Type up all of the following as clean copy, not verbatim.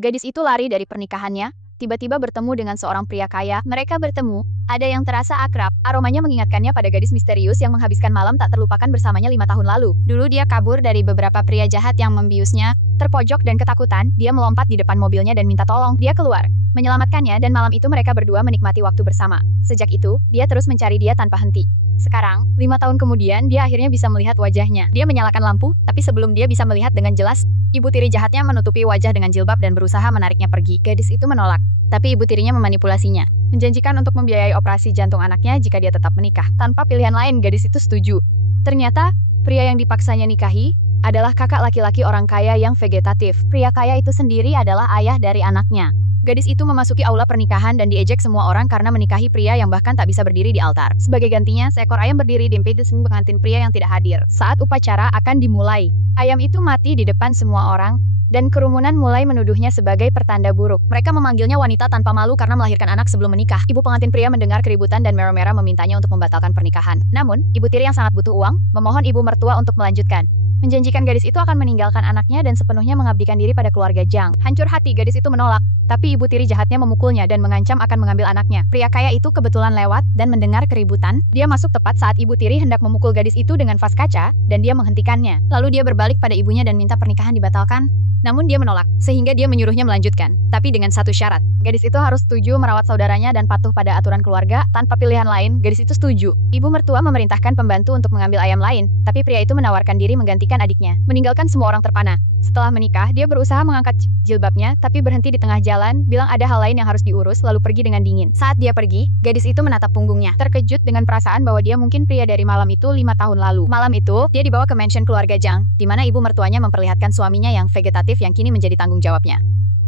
Gadis itu lari dari pernikahannya, tiba-tiba bertemu dengan seorang pria kaya. Mereka bertemu, ada yang terasa akrab. Aromanya mengingatkannya pada gadis misterius yang menghabiskan malam tak terlupakan bersamanya 5 tahun lalu. Dulu dia kabur dari beberapa pria jahat yang membiusnya. Terpojok dan ketakutan, dia melompat di depan mobilnya dan minta tolong. Dia keluar, menyelamatkannya, dan malam itu mereka berdua menikmati waktu bersama. Sejak itu, dia terus mencari dia tanpa henti. Sekarang, 5 tahun kemudian, dia akhirnya bisa melihat wajahnya. Dia menyalakan lampu, tapi sebelum dia bisa melihat dengan jelas, ibu tiri jahatnya menutupi wajah dengan jilbab dan berusaha menariknya pergi. Gadis itu menolak, tapi ibu tirinya memanipulasinya, menjanjikan untuk membiayai operasi jantung anaknya jika dia tetap menikah. Tanpa pilihan lain, gadis itu setuju. Ternyata, pria yang dipaksanya nikahi adalah kakak laki-laki orang kaya yang vegetatif. Pria kaya itu sendiri adalah ayah dari anaknya. Gadis itu memasuki aula pernikahan dan diejek semua orang karena menikahi pria yang bahkan tak bisa berdiri di altar. Sebagai gantinya, seekor ayam berdiri di pintu pengantin pria yang tidak hadir. Saat upacara akan dimulai, ayam itu mati di depan semua orang, dan kerumunan mulai menuduhnya sebagai pertanda buruk. Mereka memanggilnya wanita tanpa malu karena melahirkan anak sebelum menikah. Ibu pengantin pria mendengar keributan dan merah-merah memintanya untuk membatalkan pernikahan. Namun, ibu tiri yang sangat butuh uang, memohon ibu mertua untuk melanjutkan. Menjanjikan gadis itu akan meninggalkan anaknya dan sepenuhnya mengabdikan diri pada keluarga Zhang. Hancur hati, gadis itu menolak, tapi ibu tiri jahatnya memukulnya dan mengancam akan mengambil anaknya. Pria kaya itu kebetulan lewat dan mendengar keributan. Dia masuk tepat saat ibu tiri hendak memukul gadis itu dengan vas kaca, dan dia menghentikannya. Lalu dia berbalik pada ibunya dan minta pernikahan dibatalkan. Namun dia menolak, sehingga dia menyuruhnya melanjutkan, tapi dengan satu syarat. Gadis itu harus setuju merawat saudaranya dan patuh pada aturan keluarga. Tanpa pilihan lain, gadis itu setuju. Ibu mertua memerintahkan pembantu untuk mengambil ayam lain, tapi pria itu menawarkan diri menggantikan adiknya, meninggalkan semua orang terpana. Setelah menikah, dia berusaha mengangkat jilbabnya, tapi berhenti di tengah jalan, bilang ada hal lain yang harus diurus, lalu pergi dengan dingin. Saat dia pergi, gadis itu menatap punggungnya, terkejut dengan perasaan bahwa dia mungkin pria dari malam itu 5 tahun lalu. Malam itu, dia dibawa ke mansion keluarga Zhang, di mana ibu mertuanya memperlihatkan suaminya yang vegetatif yang kini menjadi tanggung jawabnya.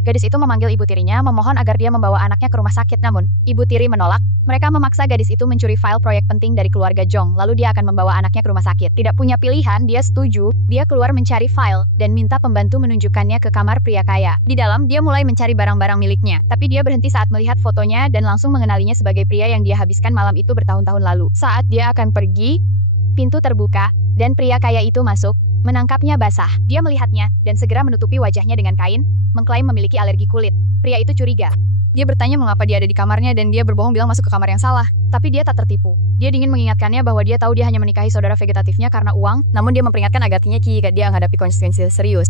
Gadis itu memanggil ibu tirinya, memohon agar dia membawa anaknya ke rumah sakit, namun ibu tiri menolak. Mereka memaksa gadis itu mencuri file proyek penting dari keluarga Zhang, lalu dia akan membawa anaknya ke rumah sakit. Tidak punya pilihan, dia setuju. Dia keluar mencari file, dan minta pembantu menunjukkannya ke kamar pria kaya. Di dalam, dia mulai mencari barang-barang miliknya, tapi dia berhenti saat melihat fotonya dan langsung mengenalinya sebagai pria yang dia habiskan malam itu bertahun-tahun lalu. Saat dia akan pergi, pintu terbuka, dan pria kaya itu masuk, menangkapnya basah. Dia melihatnya, dan segera menutupi wajahnya dengan kain, mengklaim memiliki alergi kulit. Pria itu curiga. Dia bertanya mengapa dia ada di kamarnya dan dia berbohong bilang masuk ke kamar yang salah. Tapi dia tak tertipu. Dia dingin mengingatkannya bahwa dia tahu dia hanya menikahi saudara vegetatifnya karena uang, namun dia memperingatkan agatnya jika dia menghadapi konsekuensi serius.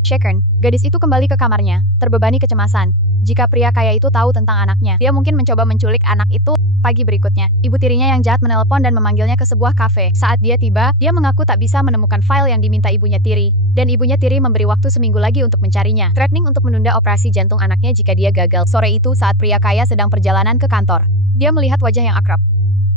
Shaken, gadis itu kembali ke kamarnya, terbebani kecemasan. Jika pria kaya itu tahu tentang anaknya, dia mungkin mencoba menculik anak itu. Pagi berikutnya, ibu tirinya yang jahat menelpon dan memanggilnya ke sebuah kafe. Saat dia tiba, dia mengaku tak bisa menemukan file yang diminta ibunya tiri, dan ibunya tiri memberi waktu seminggu lagi untuk mencarinya, threatening untuk menunda operasi jantung anaknya jika dia gagal. Sore itu saat pria kaya sedang perjalanan ke kantor, dia melihat wajah yang akrab.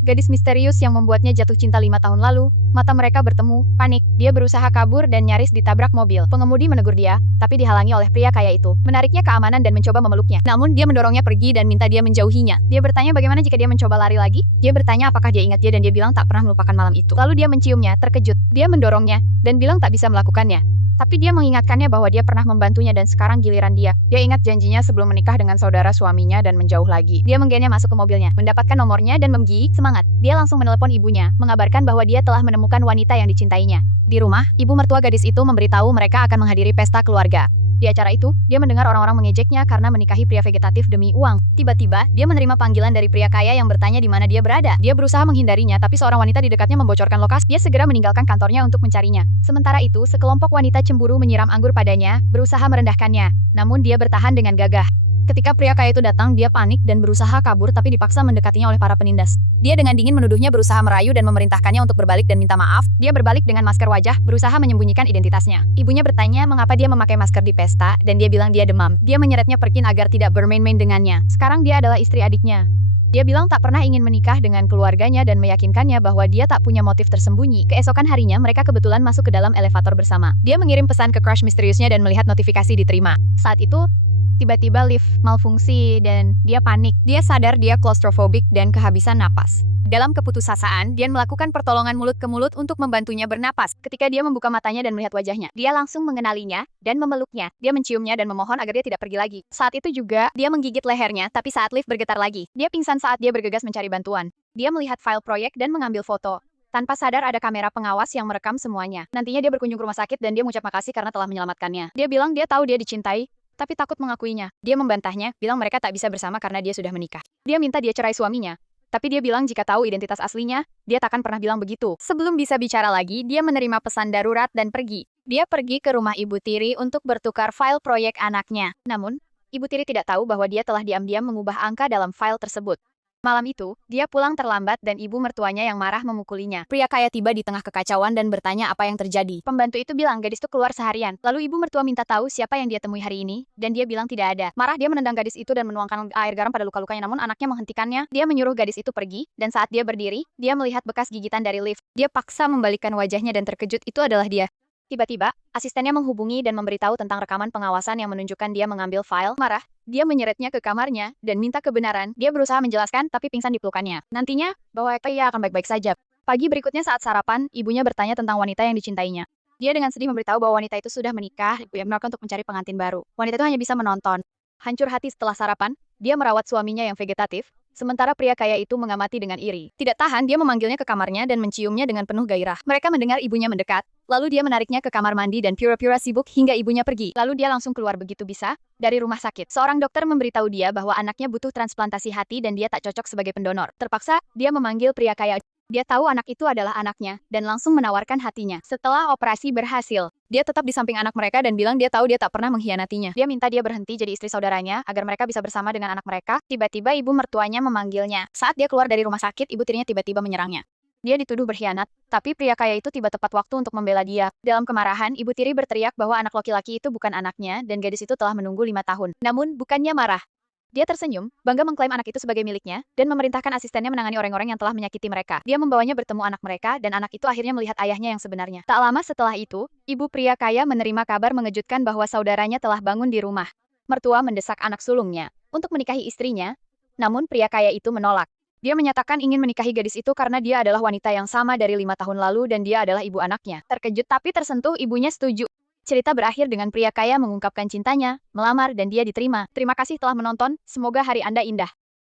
Gadis misterius yang membuatnya jatuh cinta 5 tahun lalu. Mata mereka bertemu, panik, dia berusaha kabur dan nyaris ditabrak mobil. Pengemudi menegur dia, tapi dihalangi oleh pria kaya itu, menariknya keamanan dan mencoba memeluknya. Namun dia mendorongnya pergi dan minta dia menjauhinya. Dia bertanya bagaimana jika dia mencoba lari lagi. Dia bertanya apakah dia ingat dia dan dia bilang tak pernah melupakan malam itu. Lalu dia menciumnya, terkejut. Dia mendorongnya, dan bilang tak bisa melakukannya. Tapi dia mengingatkannya bahwa dia pernah membantunya dan sekarang giliran dia. Dia ingat janjinya sebelum menikah dengan saudara suaminya dan menjauh lagi. Dia menggennya masuk ke mobilnya, mendapatkan nomornya dan semangat. Dia langsung menelepon ibunya, mengabarkan bahwa dia telah menemukan wanita yang dicintainya. Di rumah, ibu mertua gadis itu memberitahu mereka akan menghadiri pesta keluarga. Di acara itu, dia mendengar orang-orang mengejeknya karena menikahi pria vegetatif demi uang. Tiba-tiba, dia menerima panggilan dari pria kaya yang bertanya di mana dia berada. Dia berusaha menghindarinya, tapi seorang wanita di dekatnya membocorkan lokasi. Dia segera meninggalkan kantornya untuk mencarinya. Sementara itu, sekelompok wanita cemburu menyiram anggur padanya, berusaha merendahkannya. Namun dia bertahan dengan gagah. Ketika pria kaya itu datang, dia panik dan berusaha kabur tapi dipaksa mendekatinya oleh para penindas. Dia dengan dingin menuduhnya berusaha merayu dan memerintahkannya untuk berbalik dan minta maaf. Dia berbalik dengan masker wajah, berusaha menyembunyikan identitasnya. Ibunya bertanya mengapa dia memakai masker di pesta, dan dia bilang dia demam. Dia menyeretnya Perkin agar tidak bermain-main dengannya. Sekarang dia adalah istri adiknya. Dia bilang tak pernah ingin menikah dengan keluarganya dan meyakinkannya bahwa dia tak punya motif tersembunyi. Keesokan harinya mereka kebetulan masuk ke dalam elevator bersama. Dia mengirim pesan ke crush misteriusnya dan melihat notifikasi diterima. Saat itu, tiba-tiba lift malfungsi dan dia panik. Dia sadar dia claustrophobic dan kehabisan napas. Dalam keputusasaan, dia melakukan pertolongan mulut ke mulut untuk membantunya bernapas. Ketika dia membuka matanya dan melihat wajahnya, dia langsung mengenalinya dan memeluknya. Dia menciumnya dan memohon agar dia tidak pergi lagi. Saat itu juga, dia menggigit lehernya, tapi saat lift bergetar lagi, dia pingsan saat dia bergegas mencari bantuan. Dia melihat file proyek dan mengambil foto. Tanpa sadar ada kamera pengawas yang merekam semuanya. Nantinya dia berkunjung ke rumah sakit dan dia mengucap makasih karena telah menyelamatkannya. Dia bilang dia tahu dia dicintai, tapi takut mengakuinya. Dia membantahnya, bilang mereka tak bisa bersama karena dia sudah menikah. Dia minta dia cerai suaminya. Tapi dia bilang jika tahu identitas aslinya, dia takkan pernah bilang begitu. Sebelum bisa bicara lagi, dia menerima pesan darurat dan pergi. Dia pergi ke rumah Ibu Tiri untuk bertukar file proyek anaknya. Namun, Ibu Tiri tidak tahu bahwa dia telah diam-diam mengubah angka dalam file tersebut. Malam itu, dia pulang terlambat dan ibu mertuanya yang marah memukulinya. Pria kaya tiba di tengah kekacauan dan bertanya apa yang terjadi. Pembantu itu bilang gadis itu keluar seharian. Lalu ibu mertua minta tahu siapa yang dia temui hari ini, dan dia bilang tidak ada. Marah dia menendang gadis itu dan menuangkan air garam pada luka-lukanya, namun anaknya menghentikannya. Dia menyuruh gadis itu pergi, dan saat dia berdiri, dia melihat bekas gigitan dari lift. Dia paksa membalikkan wajahnya dan terkejut itu adalah dia. Tiba-tiba, asistennya menghubungi dan memberitahu tentang rekaman pengawasan yang menunjukkan dia mengambil file. Marah, dia menyeretnya ke kamarnya dan minta kebenaran. Dia berusaha menjelaskan tapi pingsan di pelukannya. Nantinya, bahwa ia akan baik-baik saja. Pagi berikutnya saat sarapan, ibunya bertanya tentang wanita yang dicintainya. Dia dengan sedih memberitahu bahwa wanita itu sudah menikah, yang menolak untuk mencari pengantin baru. Wanita itu hanya bisa menonton. Hancur hati setelah sarapan, dia merawat suaminya yang vegetatif, sementara pria kaya itu mengamati dengan iri. Tidak tahan, dia memanggilnya ke kamarnya dan menciumnya dengan penuh gairah. Mereka mendengar ibunya mendekat, lalu dia menariknya ke kamar mandi dan pura-pura sibuk hingga ibunya pergi. Lalu dia langsung keluar begitu bisa dari rumah sakit. Seorang dokter memberitahu dia bahwa anaknya butuh transplantasi hati dan dia tak cocok sebagai pendonor. Terpaksa, dia memanggil pria kaya. Dia tahu anak itu adalah anaknya dan langsung menawarkan hatinya. Setelah operasi berhasil, dia tetap di samping anak mereka dan bilang dia tahu dia tak pernah mengkhianatinya. Dia minta dia berhenti jadi istri saudaranya agar mereka bisa bersama dengan anak mereka. Tiba-tiba ibu mertuanya memanggilnya. Saat dia keluar dari rumah sakit, ibu tirinya tiba-tiba menyerangnya. Dia dituduh berkhianat, tapi pria kaya itu tiba tepat waktu untuk membela dia. Dalam kemarahan, ibu tiri berteriak bahwa anak laki-laki itu bukan anaknya dan gadis itu telah menunggu 5 tahun. Namun, bukannya marah. Dia tersenyum, bangga mengklaim anak itu sebagai miliknya, dan memerintahkan asistennya menangani orang-orang yang telah menyakiti mereka. Dia membawanya bertemu anak mereka, dan anak itu akhirnya melihat ayahnya yang sebenarnya. Tak lama setelah itu, ibu pria kaya menerima kabar mengejutkan bahwa saudaranya telah bangun di rumah. Mertua mendesak anak sulungnya untuk menikahi istrinya, namun pria kaya itu menolak. Dia menyatakan ingin menikahi gadis itu karena dia adalah wanita yang sama dari 5 tahun lalu dan dia adalah ibu anaknya. Terkejut tapi tersentuh, ibunya setuju. Cerita berakhir dengan pria kaya mengungkapkan cintanya, melamar dan dia diterima. Terima kasih telah menonton, semoga hari Anda indah.